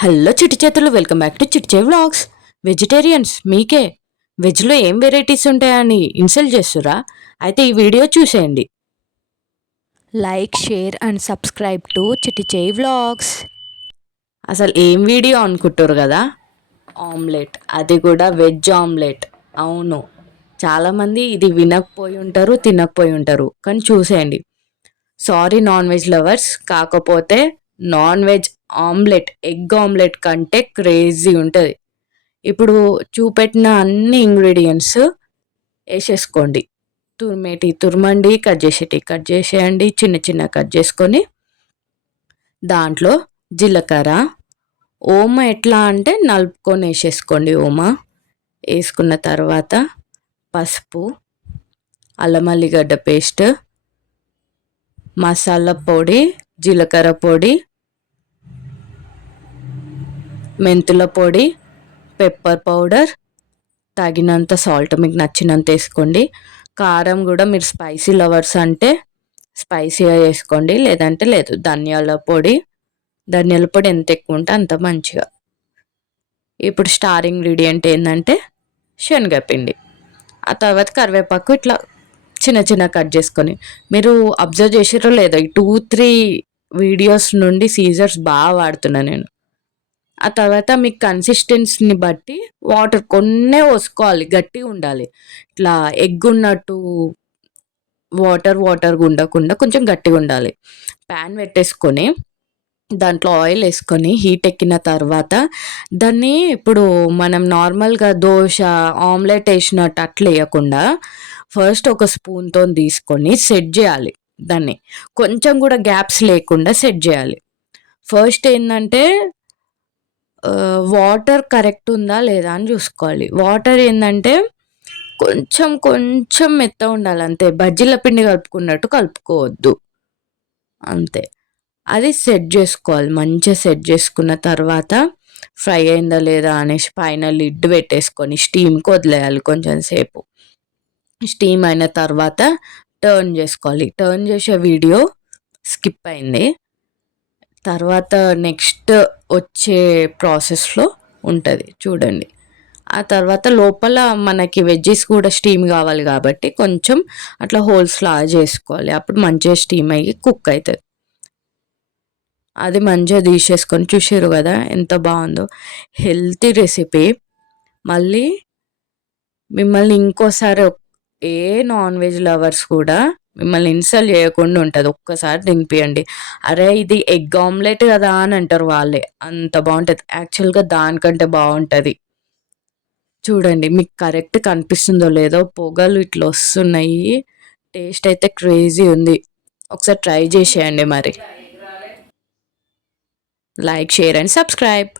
Hello చిట్టి చేతులు welcome back to చిట్చే వ్లాగ్స్. వెజిటేరియన్స్ మీకే. వెజ్లో ఏం వెరైటీస్ ఉంటాయని ఇన్సల్ట్ చేస్తురా అయితే ఈ వీడియో చూసేయండి. Like share and subscribe to చిటిచే vlogs. అసలు ఏం వీడియో అనుకుంటారు కదా? ఆమ్లెట్. అది కూడా వెజ్ ఆమ్లెట్. అవును. చాలామంది ఇది వినకపోయి ఉంటారు తినకపోయి ఉంటారు. కానీ చూసేయండి. సారీ నాన్ వెజ్ లవర్స్ కాకపోతే non veg omelette egg omelette కంటే క్రేజీ ఉంటుంది. ఇప్పుడు చూపెట్టిన అన్ని ఇంగ్రీడియంట్స్ వేసేసుకోండి. తురిమేటి తురమండి కట్ చేసేటి కట్ చేసేయండి చిన్న చిన్న కట్ చేసుకొని. దాంట్లో జీలకర్ర ఓమ ఎట్లా అంటే నలుపుకొని వేసేసుకోండి ఓమ. వేసుకున్న తర్వాత పసుపు అల్లం అల్లిగడ్డ పేస్ట్ మసాలా పొడి జీలకర్ర పొడి మెంతుల పొడి పెప్పర్ పౌడర్ తగినంత సాల్ట్ మీకు నచ్చినంత వేసుకోండి. కారం కూడా మీరు స్పైసీ లవర్స్ అంటే స్పైసీగా వేసుకోండి లేదంటే లేదు. ధనియాల పొడి ధనియాల పొడి ఎంత ఎక్కువ ఉంటే అంత మంచిగా. ఇప్పుడు స్టార్ ఇంగ్రీడియంట్ ఏంటంటే శనగపిండి. ఆ తర్వాత కరివేపాకు ఇట్లా చిన్న చిన్న కట్ చేసుకొని మీరు అబ్జర్వ్ చేసారో లేదో ఈ టూ త్రీ వీడియోస్ నుండి సీజర్స్ బాగా వాడుతున్నా నేను. ఆ తర్వాత మీకు కన్సిస్టెన్సీని బట్టి వాటర్ కొన్నే పోసుకోవాలి గట్టిగా ఉండాలి. ఇట్లా ఎగ్ ఉన్నట్టు వాటర్ వాటర్గా ఉండకుండా కొంచెం గట్టిగా ఉండాలి. ప్యాన్ పెట్టేసుకొని దాంట్లో ఆయిల్ వేసుకొని హీట్ ఎక్కిన తర్వాత దాన్ని ఇప్పుడు మనం నార్మల్గా దోశ ఆమ్లెట్ వేసినట్టు అట్లా వేయకుండా ఫస్ట్ ఒక స్పూన్తో తీసుకొని సెట్ చేయాలి. దాన్ని. కొంచెం కూడా గ్యాప్స్ లేకుండా సెట్ చేయాలి. ఫస్ట్ ఏంటంటే వాటర్ కరెక్ట్ ఉందా లేదా అని చూసుకోవాలి. వాటర్ ఏంటంటే కొంచెం కొంచెం మెత్త ఉండాలి అంతే. బజ్జీల పిండి కలుపుకున్నట్టు కలుపుకోవద్దు. అంతే. అది సెట్ చేసుకోవాలి. మంచిగా సెట్ చేసుకున్న తర్వాత ఫ్రై అయిందా లేదా అనేసి పైన లిడ్ పెట్టేసుకొని స్టీమ్కి వదిలేయాలి కొంచెం సేపు. స్టీమ్ అయిన తర్వాత టర్న్ చేసుకోవాలి. టర్న్ చేసే వీడియో స్కిప్ అయింది. తర్వాత నెక్స్ట్ వచ్చే ప్రాసెస్లో ఉంటుంది. చూడండి. ఆ తర్వాత లోపల మనకి వెజ్జెస్ కూడా స్టీమ్ కావాలి కాబట్టి కొంచెం అట్లా హోల్స్ లా చేసుకోవాలి. అప్పుడు మంచిగా స్టీమ్ అయ్యి కుక్ అవుతుంది అది మంచిగా తీసేసుకొని చూసారు కదా ఎంత బాగుందో. Healthy recipe. మళ్ళీ మిమ్మల్ని ఇంకోసారి ఏ నాన్ వెజ్ లవర్స్ కూడా మిమ్మల్ని ఇన్సల్ట్ చేయకుండా ఉంటుంది. ఒక్కసారి తినిపియండి. అరే ఇది ఎగ్ ఆమ్లెట్ కదా అని అంటారు వాళ్ళే. అంత బాగుంటుంది. యాక్చువల్గా దానికంటే బాగుంటుంది. చూడండి మీకు కరెక్ట్ కనిపిస్తుందో లేదో పొగలు ఇట్లా వస్తున్నాయి. టేస్ట్ అయితే క్రేజీ ఉంది. ఒకసారి ట్రై చేసేయండి మరి. Like share and subscribe.